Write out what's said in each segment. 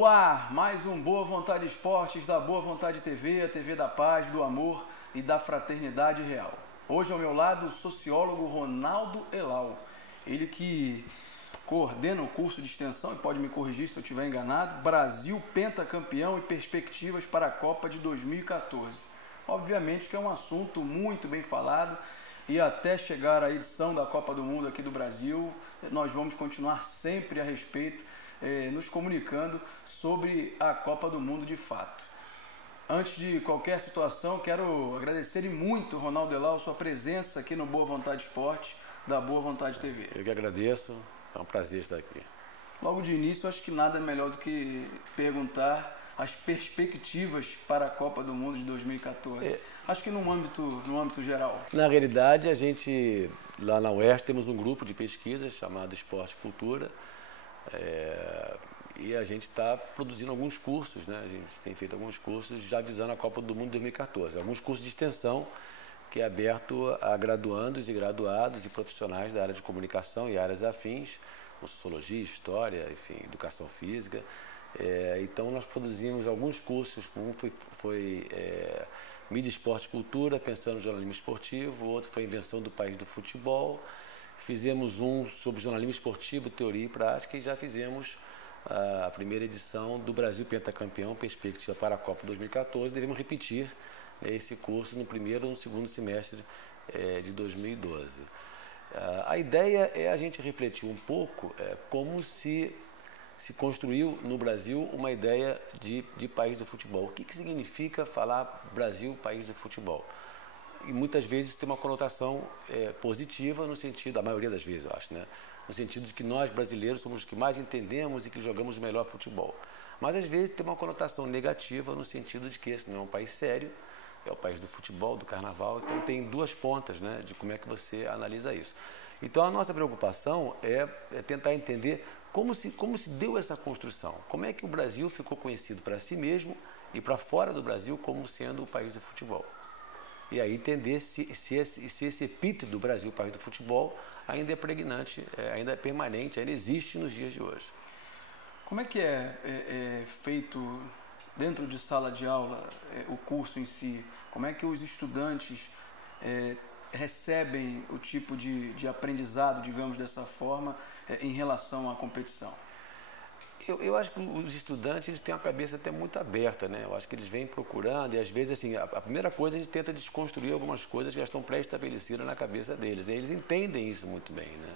No ar, mais um Boa Vontade Esportes da Boa Vontade TV, a TV da paz, do amor e da fraternidade real. Hoje ao meu lado o sociólogo Ronaldo Elal, ele que coordena o curso de extensão, e pode me corrigir se eu estiver enganado, Brasil Pentacampeão e Perspectivas para a Copa de 2014. Obviamente que é um assunto muito bem falado e até chegar à edição da Copa do Mundo aqui do Brasil, nós vamos continuar sempre a respeito, nos comunicando sobre a Copa do Mundo de fato. Antes de qualquer situação, quero agradecer muito, Ronaldo Elal, sua presença aqui no Boa Vontade Esporte, da Boa Vontade TV. Eu que agradeço, é um prazer estar aqui. Logo de início, acho que nada melhor do que perguntar as perspectivas para a Copa do Mundo de 2014. Acho que no âmbito geral. Na realidade, a gente, lá na UERJ, temos um grupo de pesquisa chamado Esporte e Cultura, e a gente está produzindo alguns cursos, né? A gente tem feito alguns cursos já visando a Copa do Mundo de 2014. Alguns cursos de extensão que é aberto a graduandos e graduados e profissionais da área de comunicação e áreas afins, sociologia, história, enfim, educação física. Então nós produzimos alguns cursos, um foi mídia, esporte e cultura, pensando no jornalismo esportivo, o outro foi invenção do país do futebol. Fizemos um sobre jornalismo esportivo, teoria e prática, e já fizemos a primeira edição do Brasil Pentacampeão, Perspectiva para a Copa 2014. Devemos repetir esse curso no primeiro ou no segundo semestre de 2012. A ideia é a gente refletir um pouco como se construiu no Brasil uma ideia de país do futebol. O que significa falar Brasil, país do futebol? E muitas vezes tem uma conotação positiva no sentido, a maioria das vezes eu acho, né? No sentido de que nós brasileiros somos os que mais entendemos e que jogamos o melhor futebol. Mas às vezes tem uma conotação negativa no sentido de que esse não é um país sério, é o país do futebol, do carnaval, então tem duas pontas, né, de como é que você analisa isso. Então a nossa preocupação é tentar entender como se deu essa construção, como é que o Brasil ficou conhecido para si mesmo e para fora do Brasil como sendo o país do futebol. E aí entender se esse epíteto do Brasil, país do futebol, ainda é pregnante, ainda é permanente, ainda existe nos dias de hoje. Como é que é feito dentro de sala de aula o curso em si? Como é que os estudantes recebem o tipo de aprendizado, digamos dessa forma, em relação à competição? Eu acho que os estudantes eles têm uma cabeça até muito aberta, né? Eu acho que eles vêm procurando e às vezes assim, a primeira coisa a gente tenta desconstruir algumas coisas que já estão pré-estabelecidas na cabeça deles. E eles entendem isso muito bem, né?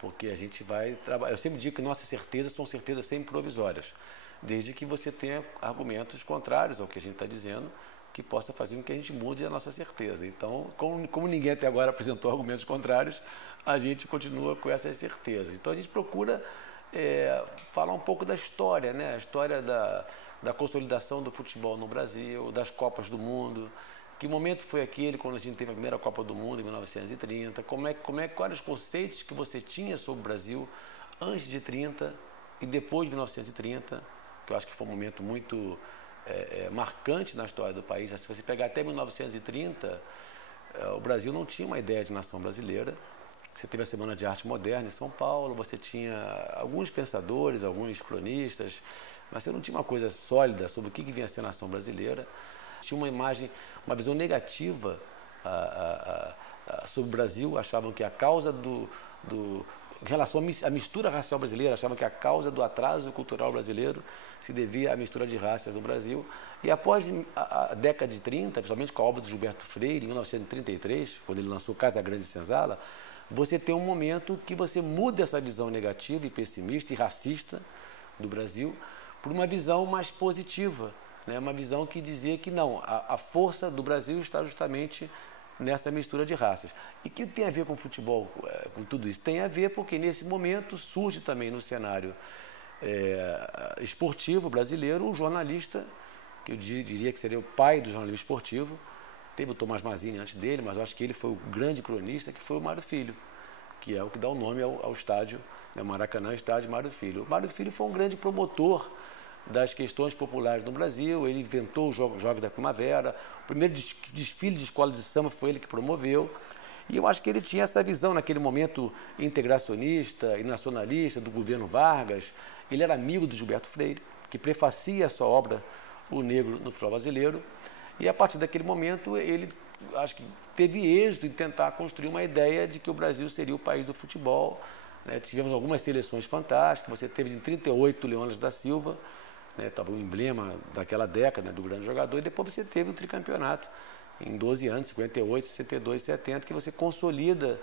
Porque a gente vai trabalhar. Eu sempre digo que nossas certezas são certezas sempre provisórias, desde que você tenha argumentos contrários ao que a gente está dizendo, que possa fazer com que a gente mude a nossa certeza. Então, como ninguém até agora apresentou argumentos contrários, a gente continua com essas certezas. Então a gente procura falar um pouco da história, né? A história da consolidação do futebol no Brasil, das Copas do Mundo. Que momento foi aquele quando a gente teve a primeira Copa do Mundo, em 1930? Quais os conceitos que você tinha sobre o Brasil antes de 30 e depois de 1930, que eu acho que foi um momento muito marcante na história do país. Se você pegar até 1930, o Brasil não tinha uma ideia de nação brasileira. Você teve a Semana de Arte Moderna em São Paulo, você tinha alguns pensadores, alguns cronistas, mas você não tinha uma coisa sólida sobre o que vinha a ser a nação brasileira. Tinha uma imagem, uma visão negativa sobre o Brasil, achavam que a causa em relação à mistura racial brasileira, achavam que a causa do atraso cultural brasileiro se devia à mistura de raças no Brasil. E após a década de 30, principalmente com a obra do Gilberto Freire, em 1933, quando ele lançou Casa Grande e Senzala, você tem um momento que você muda essa visão negativa e pessimista e racista do Brasil por uma visão mais positiva, né? Uma visão que dizia que não, a força do Brasil está justamente nessa mistura de raças. E o que tem a ver com futebol, com tudo isso? Tem a ver porque nesse momento surge também no cenário esportivo brasileiro um jornalista, que eu diria que seria o pai do jornalismo esportivo. Teve o Tomás Mazzini antes dele, mas eu acho que ele foi o grande cronista, que foi o Mário Filho, que é o que dá o nome ao estádio, Maracanã, estádio Mário Filho. O Mário Filho foi um grande promotor das questões populares no Brasil, ele inventou os Jogos da Primavera, o primeiro desfile de escola de samba foi ele que promoveu, e eu acho que ele tinha essa visão naquele momento integracionista e nacionalista do governo Vargas. Ele era amigo do Gilberto Freire, que prefacia a sua obra O Negro no Futebol Brasileiro, e a partir daquele momento ele, acho que teve êxito em tentar construir uma ideia de que o Brasil seria o país do futebol, né? Tivemos algumas seleções fantásticas, você teve em 38 Leônidas da Silva, né? Estava o emblema daquela década, né? Do grande jogador, e depois você teve o tricampeonato em 12 anos, 58, 62, 70, que você consolida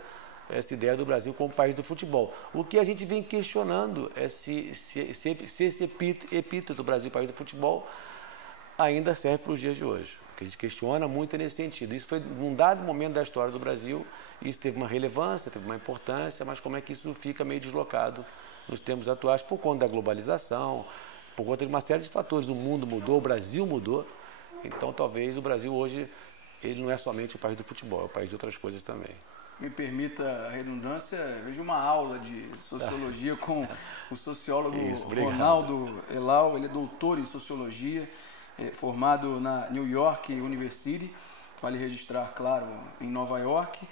essa ideia do Brasil como país do futebol. O que a gente vem questionando é se esse epíteto do Brasil, país do futebol, ainda serve para os dias de hoje. O que a gente questiona muito é nesse sentido. Isso foi num dado momento da história do Brasil, isso teve uma relevância, teve uma importância, mas como é que isso fica meio deslocado nos tempos atuais por conta da globalização, por conta de uma série de fatores. O mundo mudou, o Brasil mudou, então talvez o Brasil hoje ele não é somente o país do futebol, é o país de outras coisas também. Me permita a redundância, vejo uma aula de sociologia com o sociólogo Ronaldo Elal. Ele é doutor em sociologia, formado na New York University, vale registrar, claro, em Nova York.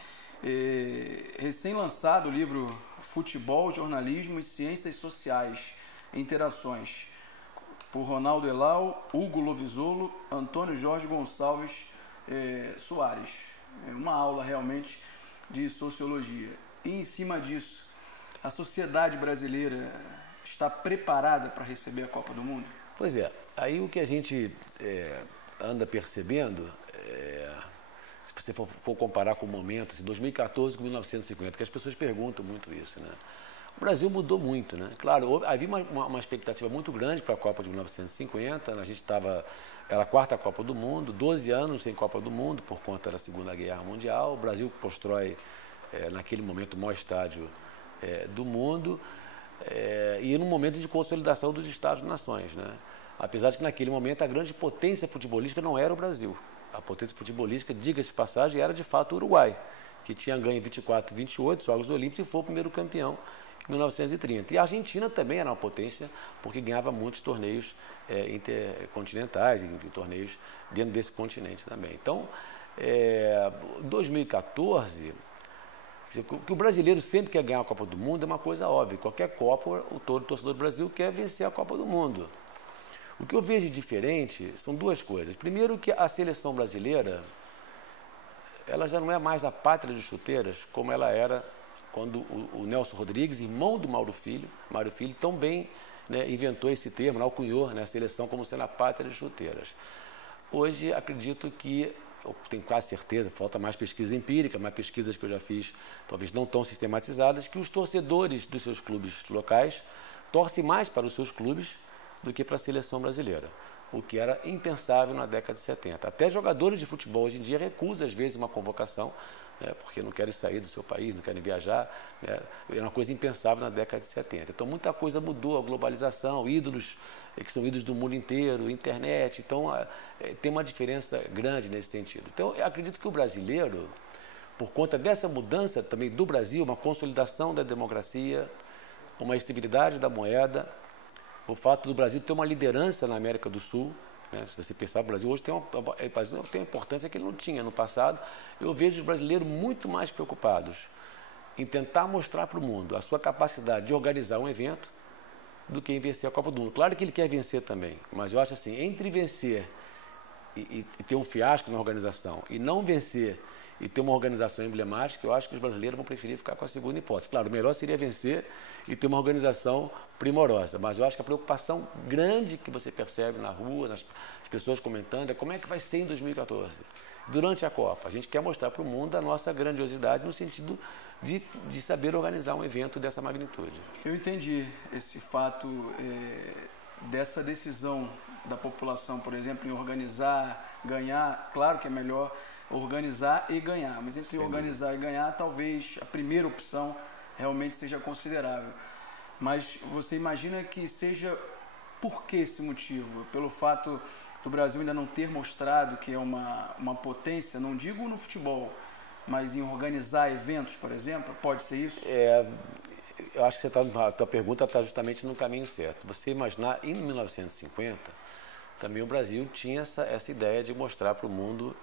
Recém-lançado o livro Futebol, Jornalismo e Ciências Sociais, Interações, por Ronaldo Elal, Hugo Lovisolo, Antônio Jorge Gonçalves Soares. Uma aula realmente de sociologia. E em cima disso, a sociedade brasileira está preparada para receber a Copa do Mundo? Pois é, aí o que a gente anda percebendo, se você for comparar com o momento, assim, 2014 com 1950, que as pessoas perguntam muito isso, né? O Brasil mudou muito, né? Claro, havia uma expectativa muito grande para a Copa de 1950, a gente era a quarta Copa do Mundo, 12 anos sem Copa do Mundo por conta da Segunda Guerra Mundial. O Brasil constrói, naquele momento, o maior estádio do mundo, e num momento de consolidação dos Estados-nações, né? Apesar de que naquele momento a grande potência futebolística não era o Brasil. A potência futebolística, diga-se de passagem, era de fato o Uruguai, que tinha ganho 24 e 28 Jogos Olímpicos e foi o primeiro campeão em 1930. E a Argentina também era uma potência, porque ganhava muitos torneios intercontinentais, em torneios dentro desse continente também. Então, 2014, que o brasileiro sempre quer ganhar a Copa do Mundo é uma coisa óbvia. Qualquer Copa, todo torcedor do Brasil quer vencer a Copa do Mundo. O que eu vejo de diferente são duas coisas. Primeiro, que a seleção brasileira, ela já não é mais a pátria de chuteiras como ela era quando o Nelson Rodrigues, irmão do Mário Filho, tão bem, né, inventou esse termo, alcunhou, né, a seleção como sendo a pátria de chuteiras. Hoje, acredito que, eu tenho quase certeza, falta mais pesquisa empírica, mais pesquisas que eu já fiz, talvez não tão sistematizadas, que os torcedores dos seus clubes locais torcem mais para os seus clubes do que para a seleção brasileira, o que era impensável na década de 70. Até jogadores de futebol hoje em dia recusam, às vezes, uma convocação, porque não querem sair do seu país, não querem viajar, né? Era uma coisa impensável na década de 70. Então, muita coisa mudou, a globalização, ídolos que são ídolos do mundo inteiro, internet, então tem uma diferença grande nesse sentido. Então, eu acredito que o brasileiro, por conta dessa mudança também do Brasil, uma consolidação da democracia, uma estabilidade da moeda, o fato do Brasil ter uma liderança na América do Sul, né? Se você pensar, o Brasil hoje tem uma importância que ele não tinha no passado. Eu vejo os brasileiros muito mais preocupados em tentar mostrar para o mundo a sua capacidade de organizar um evento do que em vencer a Copa do Mundo. Claro que ele quer vencer também, mas eu acho assim, entre vencer e ter um fiasco na organização e não vencer e ter uma organização emblemática, eu acho que os brasileiros vão preferir ficar com a segunda hipótese. Claro, o melhor seria vencer e ter uma organização primorosa, mas eu acho que a preocupação grande que você percebe na rua, as pessoas comentando, é como é que vai ser em 2014, durante a Copa. A gente quer mostrar para o mundo a nossa grandiosidade no sentido de saber organizar um evento dessa magnitude. Eu entendi esse fato dessa decisão da população, por exemplo, em organizar, ganhar. Claro que é melhor organizar e ganhar, mas entre organizar e ganhar, talvez a primeira opção realmente seja considerável. Mas você imagina que seja por que esse motivo? Pelo fato do Brasil ainda não ter mostrado que é uma potência, não digo no futebol, mas em organizar eventos, por exemplo? Pode ser isso? Eu acho que a tua pergunta está justamente no caminho certo. Você imaginar, em 1950, também o Brasil tinha essa ideia de mostrar para o mundo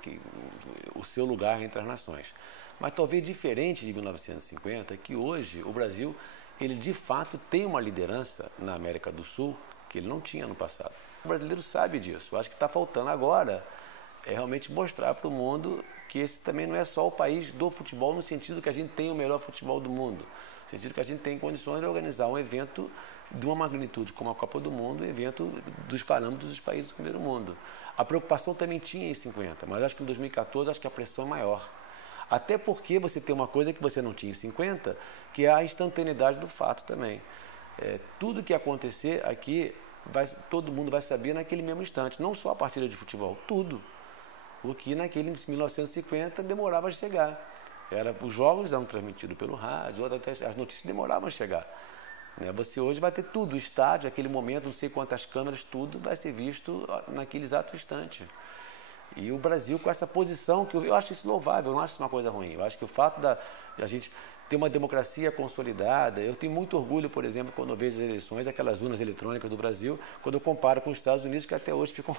o seu lugar entre as nações. Mas talvez diferente de 1950, que hoje o Brasil, ele de fato tem uma liderança na América do Sul que ele não tinha no passado. O brasileiro sabe disso. Eu acho que está faltando agora realmente mostrar para o mundo que esse também não é só o país do futebol, no sentido que a gente tem o melhor futebol do mundo, no sentido que a gente tem condições de organizar um evento de uma magnitude como a Copa do Mundo, um evento dos parâmetros dos países do primeiro mundo. A preocupação também tinha em 50, mas acho que em 2014 acho que a pressão é maior. Até porque você tem uma coisa que você não tinha em 50, que é a instantaneidade do fato também. Tudo que acontecer aqui, todo mundo vai saber naquele mesmo instante, não só a partida de futebol, tudo. O que naquele 1950 demorava a chegar. Os jogos eram transmitidos pelo rádio, as notícias demoravam a chegar. Você hoje vai ter tudo, o estádio, aquele momento, não sei quantas câmeras, tudo vai ser visto naquele exato instante. E o Brasil com essa posição, que eu acho isso louvável, eu não acho isso uma coisa ruim. Eu acho que o fato da gente ter uma democracia consolidada, eu tenho muito orgulho, por exemplo, quando eu vejo as eleições, aquelas urnas eletrônicas do Brasil, quando eu comparo com os Estados Unidos, que até hoje ficam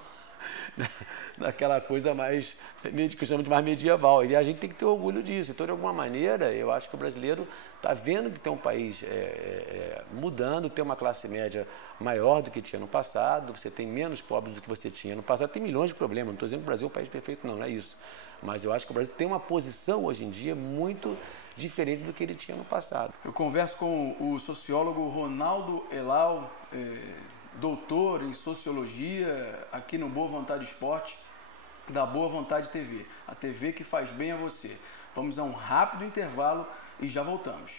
naquela coisa mais, que eu chamo de mais medieval. E a gente tem que ter orgulho disso. Então, de alguma maneira, eu acho que o brasileiro está vendo que tem um país mudando, tem uma classe média maior do que tinha no passado, você tem menos pobres do que você tinha no passado, tem milhões de problemas. Não estou dizendo que o Brasil é um país perfeito, não é isso. Mas eu acho que o Brasil tem uma posição hoje em dia muito diferente do que ele tinha no passado. Eu converso com o sociólogo Ronaldo Elal, doutor em Sociologia, aqui no Boa Vontade Esporte, da Boa Vontade TV, a TV que faz bem a você. Vamos a um rápido intervalo e já voltamos.